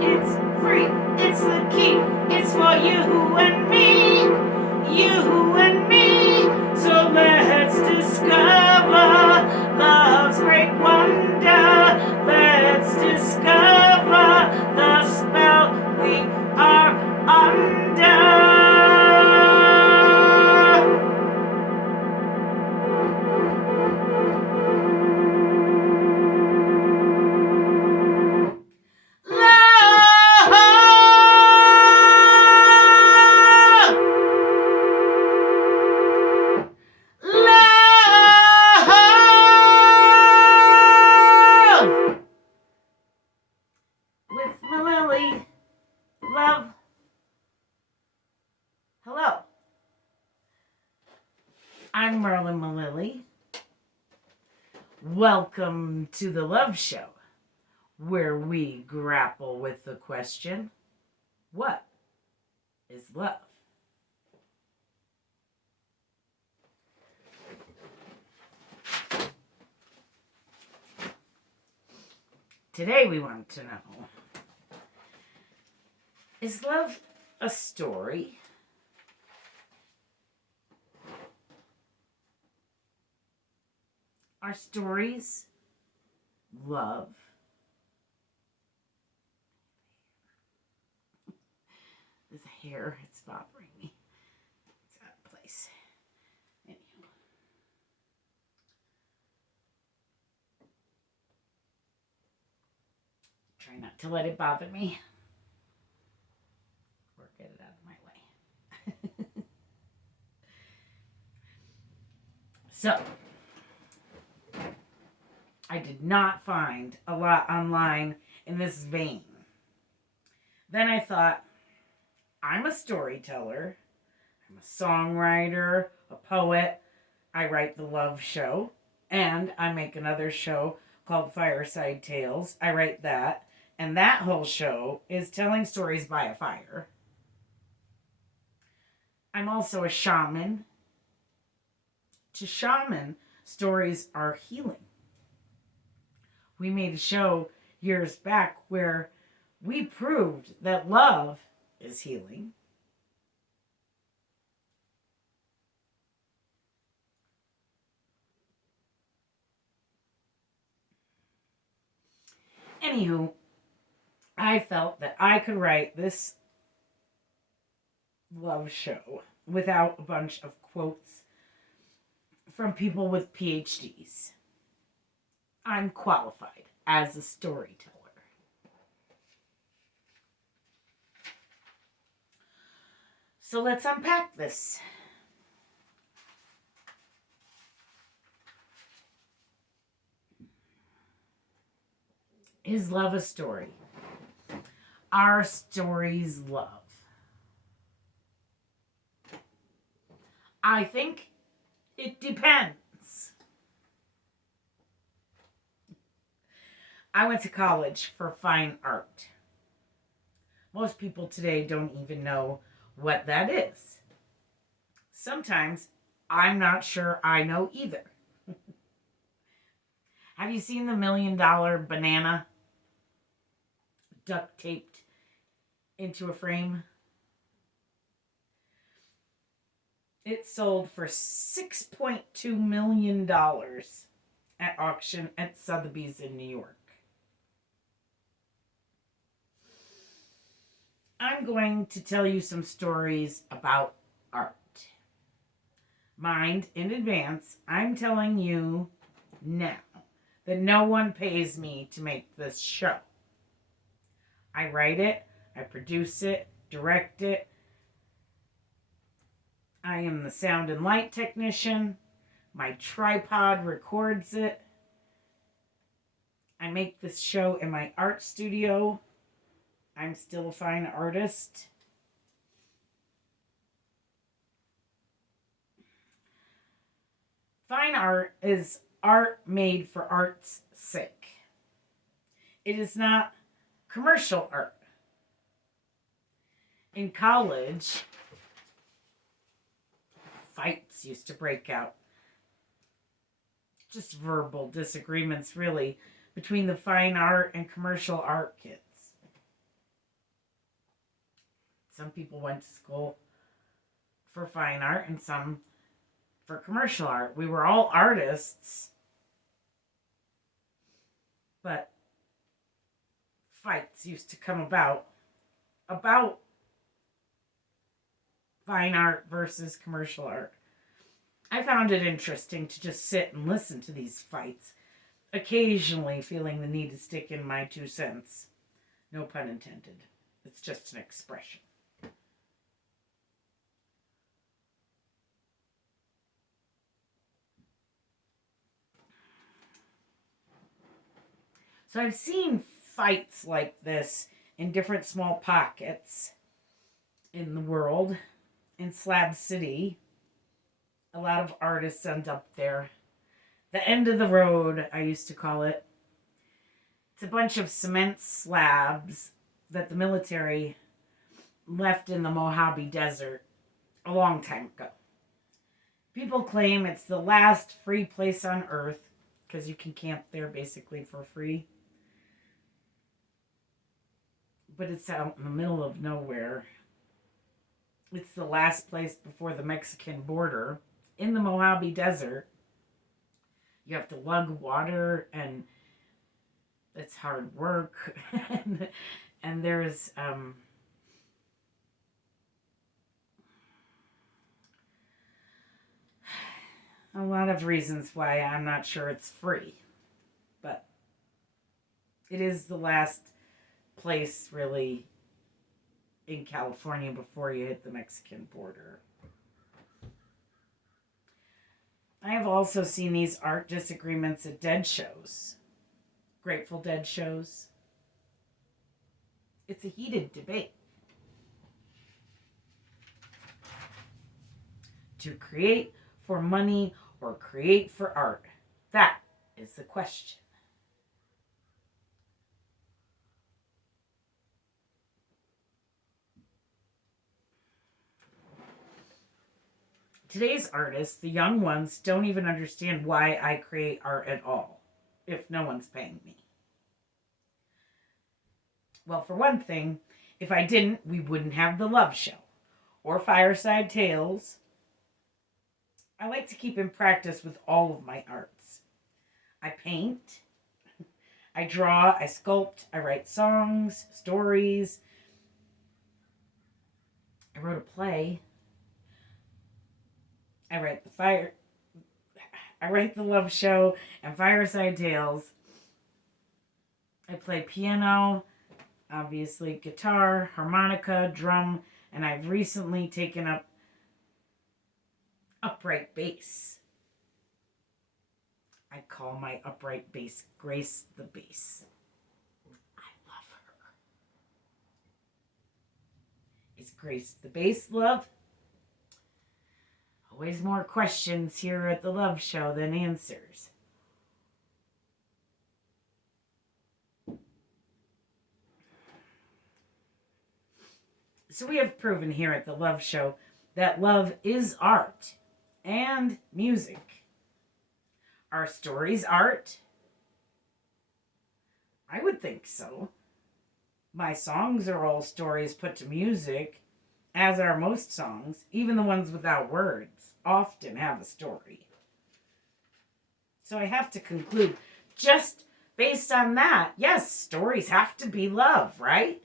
It's free, it's the key, it's for you and me, you and me. So let's discover love's great wonder. Let's discover the spell we are under. With Mililli. Love. Hello. I'm Merlin Mililli. Welcome to the Love Show, where we grapple with the question, what is love? Today we want to know, is love a story? Are stories love? This hair, it's bothering me. It's out of place. Anywho. Try not to let it bother me. Or get it out of my way. So, I did not find a lot online in this vein. Then I thought, I'm a storyteller, I'm a songwriter, a poet, I write the Love Show, and I make another show called Fireside Tales. I write that, and that whole show is telling stories by a fire. I'm also a shaman. To shaman, stories are healing. We made a show years back where we proved that love is healing. Anywho, I felt that I could write this Love Show without a bunch of quotes from people with PhDs. I'm qualified as a storyteller. So let's unpack this. Is love a story? Are stories love? I think it depends. I went to college for fine art. Most people today don't even know what that is. Sometimes I'm not sure I know either. Have you seen the $1 million banana duct taped into a frame? It sold for $6.2 million at auction at Sotheby's in New York. I'm going to tell you some stories about art. Mind in advance, I'm telling you now that no one pays me to make this show. I write it, I produce it, direct it. I am the sound and light technician. My tripod records it. I make this show in my art studio. I'm still a fine artist. Fine art is art made for art's sake. It is not commercial art. In college, fights used to break out. just verbal disagreements, really, between the fine art and commercial art kids. Some people went to school for fine art and some for commercial art. We were all artists, but fights used to come about fine art versus commercial art. I found it interesting to just sit and listen to these fights, occasionally feeling the need to stick in my 2 cents. No pun intended. It's just an expression. So I've seen fights like this in different small pockets in the world. In Slab City, a lot of artists end up there. The end of the road, I used to call it. It's a bunch of cement slabs that the military left in the Mojave Desert a long time ago. People claim it's the last free place on Earth because you can camp there basically for free. But it's out in the middle of nowhere. It's the last place before the Mexican border in the Mojave Desert. You have to lug water, and it's hard work. and there's a lot of reasons why I'm not sure it's free. But it is the last place, really, in California before you hit the Mexican border. I have also seen these art disagreements at Dead shows, Grateful Dead shows. It's a heated debate. To create for money or create for art? That is the question. Today's artists, the young ones, don't even understand why I create art at all, if no one's paying me. Well, for one thing, if I didn't, we wouldn't have the Love Show or Fireside Tales. I like to keep in practice with all of my arts. I paint, I draw, I sculpt, I write songs, stories. I wrote a play. I write the Love Show and Fireside Tales. I play piano, obviously guitar, harmonica, drum, and I've recently taken up upright bass. I call my upright bass Grace the Bass. I love her. Is Grace the Bass love? Always more questions here at the Love Show than answers. So we have proven here at the Love Show that love is art and music. Are stories art? I would think so. My songs are all stories put to music, as are most songs, even the ones without words, often have a story. So I have to conclude, just based on that, yes, stories have to be love, right?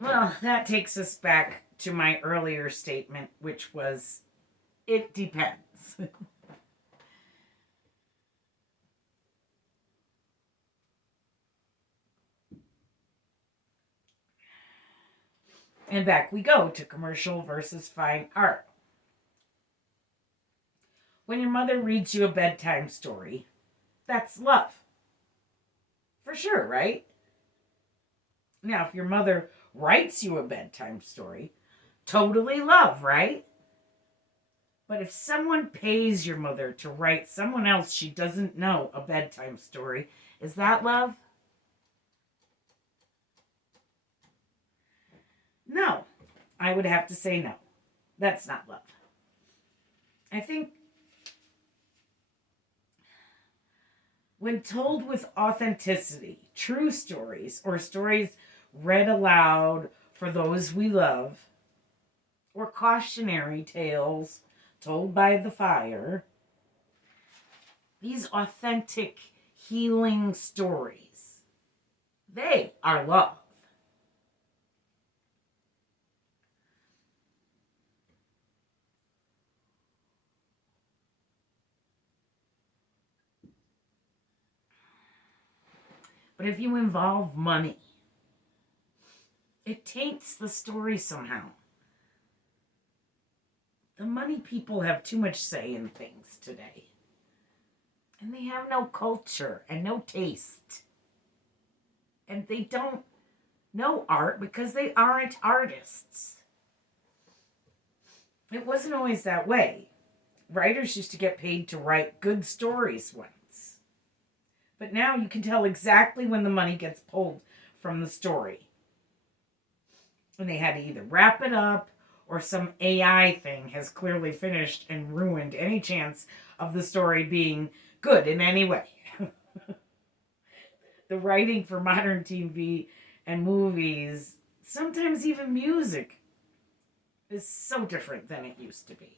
Well, that takes us back to my earlier statement, which was, it depends. And back we go to commercial versus fine art. When your mother reads you a bedtime story, that's love. For sure, right? Now, if your mother writes you a bedtime story, totally love, right? But if someone pays your mother to write someone else she doesn't know a bedtime story, is that love? No. I would have to say no. That's not love. I think when told with authenticity, true stories or stories read aloud for those we love, or cautionary tales told by the fire, these authentic healing stories, they are love. But if you involve money, it taints the story somehow. The money people have too much say in things today. And they have no culture and no taste. And they don't know art because they aren't artists. It wasn't always that way. Writers used to get paid to write good stories once. But now you can tell exactly when the money gets pulled from the story. And they had to either wrap it up or some AI thing has clearly finished and ruined any chance of the story being good in any way. The writing for modern TV and movies, sometimes even music, is so different than it used to be.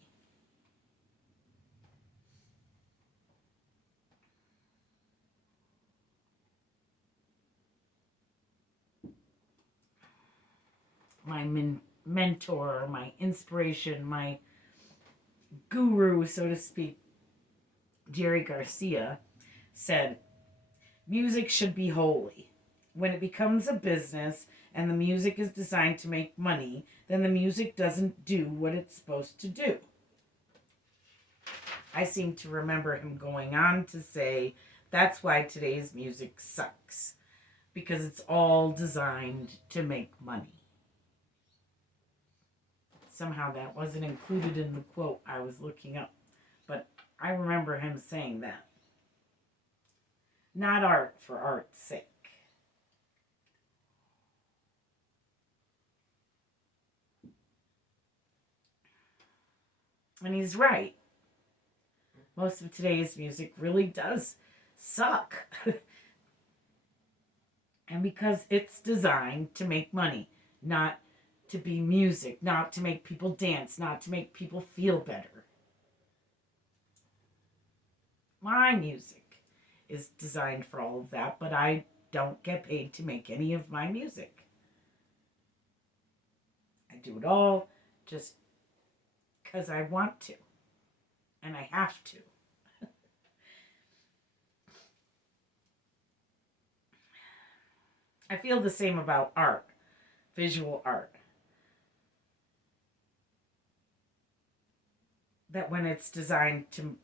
My mentor, my inspiration, my guru, so to speak, Jerry Garcia, said, music should be holy. When it becomes a business and the music is designed to make money, then the music doesn't do what it's supposed to do. I seem to remember him going on to say, that's why today's music sucks, because it's all designed to make money. Somehow that wasn't included in the quote I was looking up, but I remember him saying that. Not art for art's sake. And he's right. Most of today's music really does suck. And because it's designed to make money, not to be music, not to make people dance, not to make people feel better. My music is designed for all of that, but I don't get paid to make any of my music. I do it all just because I want to. And I have to. I feel the same about art, visual art. That when it's designed to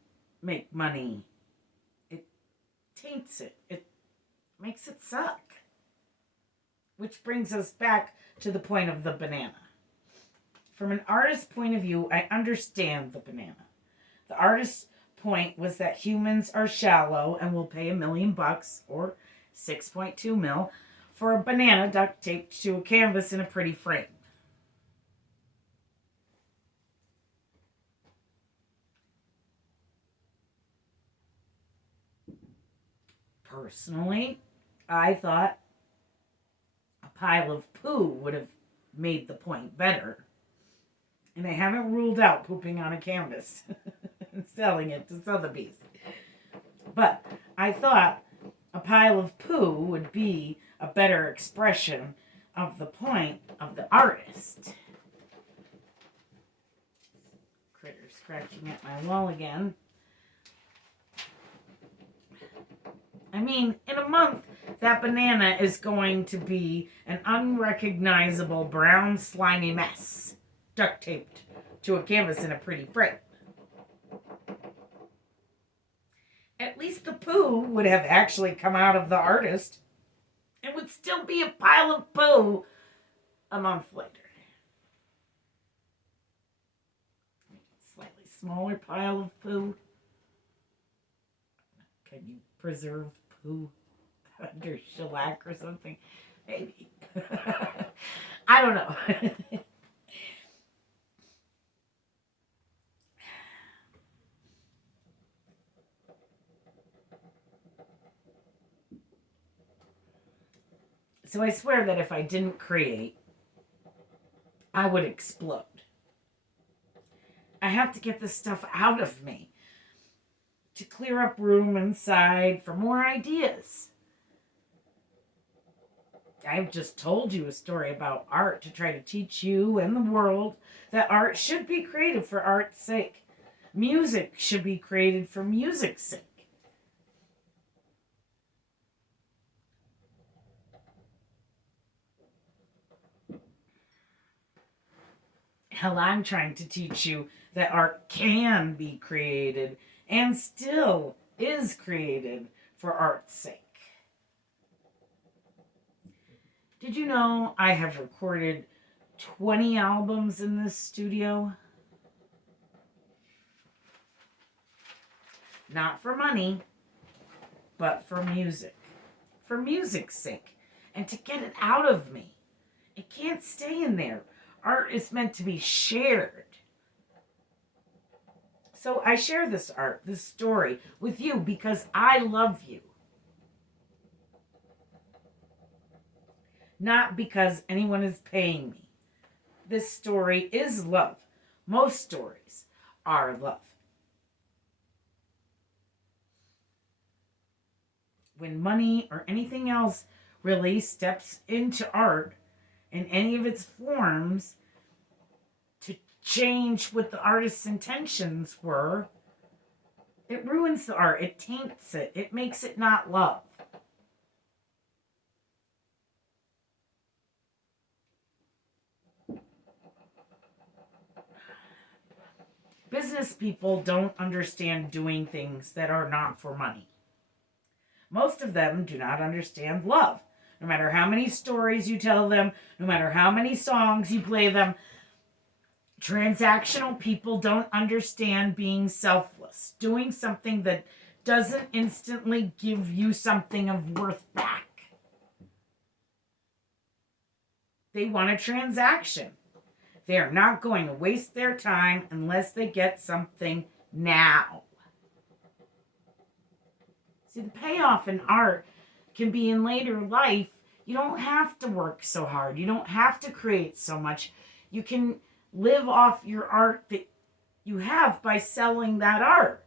make money, it taints it. It makes it suck. Which brings us back to the point of the banana. From an artist's point of view, I understand the banana. The artist's point was that humans are shallow and will pay $1 million or 6.2 mil for a banana duct taped to a canvas in a pretty frame. Personally, I thought a pile of poo would have made the point better. And I haven't ruled out pooping on a canvas and selling it to Sotheby's. But I thought a pile of poo would be a better expression of the point of the artist. Critter scratching at my wall again. I mean, in a month, that banana is going to be an unrecognizable brown slimy mess, duct taped to a canvas in a pretty frame. At least the poo would have actually come out of the artist. It would still be a pile of poo a month later. Slightly smaller pile of poo. Can you preserve poo under shellac or something? Maybe. I don't know. So I swear that if I didn't create, I would explode. I have to get this stuff out of me to clear up room inside for more ideas. I've just told you a story about art to try to teach you and the world that art should be created for art's sake. Music should be created for music's sake. Hell, I'm trying to teach you that art can be created and still is created for art's sake. Did you know I have recorded 20 albums in this studio? Not for money, but for music. For music's sake. And to get it out of me. It can't stay in there. Art is meant to be shared. So I share this art, this story with you because I love you. Not because anyone is paying me. This story is love. Most stories are love. When money or anything else really steps into art in any of its forms to change what the artist's intentions were, it ruins the art. It taints it. It makes it not love. Business people don't understand doing things that are not for money. Most of them do not understand love. No matter how many stories you tell them, no matter how many songs you play them, transactional people don't understand being selfless, doing something that doesn't instantly give you something of worth back. They want a transaction. They are not going to waste their time unless they get something now. See, the payoff in art can be in later life. You don't have to work so hard. You don't have to create so much. You can live off your art that you have by selling that art.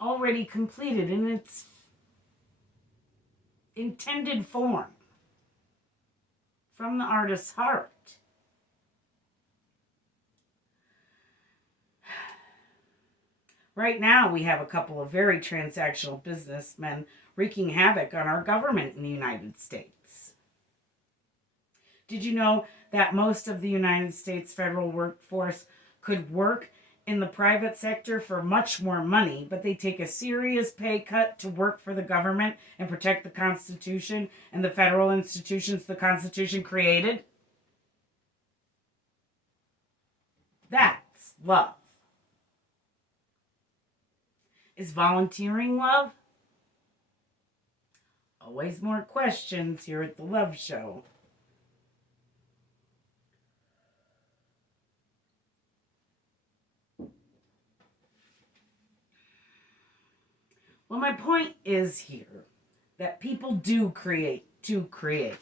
Already completed in its intended form from the artist's heart. Right now, we have a couple of very transactional businessmen wreaking havoc on our government in the United States. Did you know that most of the United States federal workforce could work in the private sector for much more money, but they take a serious pay cut to work for the government and protect the Constitution and the federal institutions the Constitution created? That's love. Is volunteering love? Always more questions here at the Love Show. Well, my point is here that people do create to create.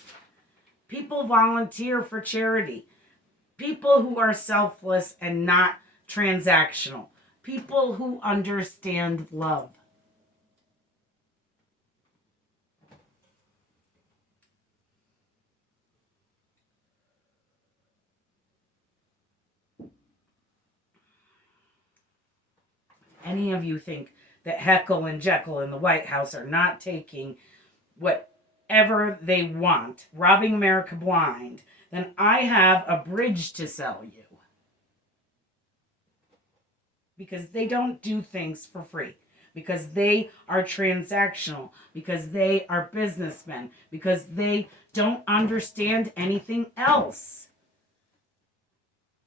People volunteer for charity. People who are selfless and not transactional. People who understand love. Any of you think that Heckle and Jekyll in the White House are not taking whatever they want, robbing America blind, then I have a bridge to sell you. Because they don't do things for free. Because they are transactional. Because they are businessmen. Because they don't understand anything else.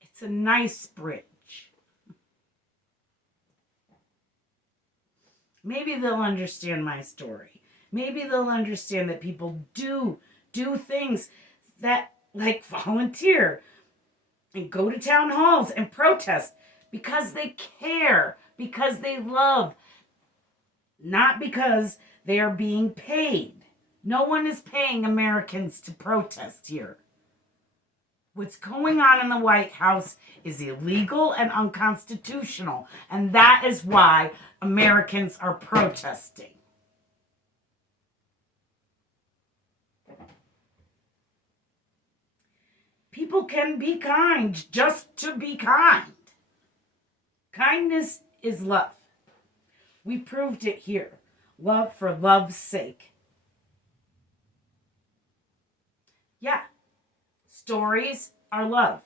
It's a nice bridge. Maybe they'll understand my story. Maybe they'll understand that people do things that, like volunteer and go to town halls and protest because they care, because they love, not because they are being paid. No one is paying Americans to protest here. What's going on in the White House is illegal and unconstitutional, and that is why Americans are protesting. People can be kind just to be kind. Kindness is love. We proved it here. Love for love's sake. Yeah, stories are love.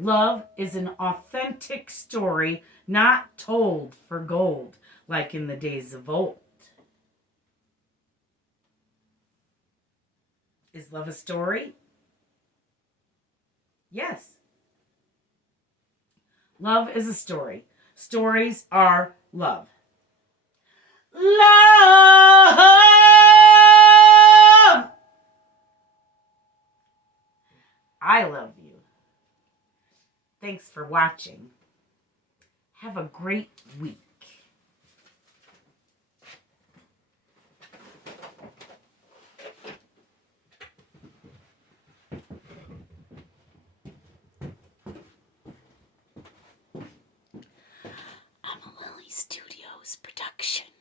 Love is an authentic story, not told for gold, like in the days of old. Is love a story? Yes. Love is a story. Stories are love. Love! I love you. Thanks for watching. Have a great week. I'm a Mililli Studios production.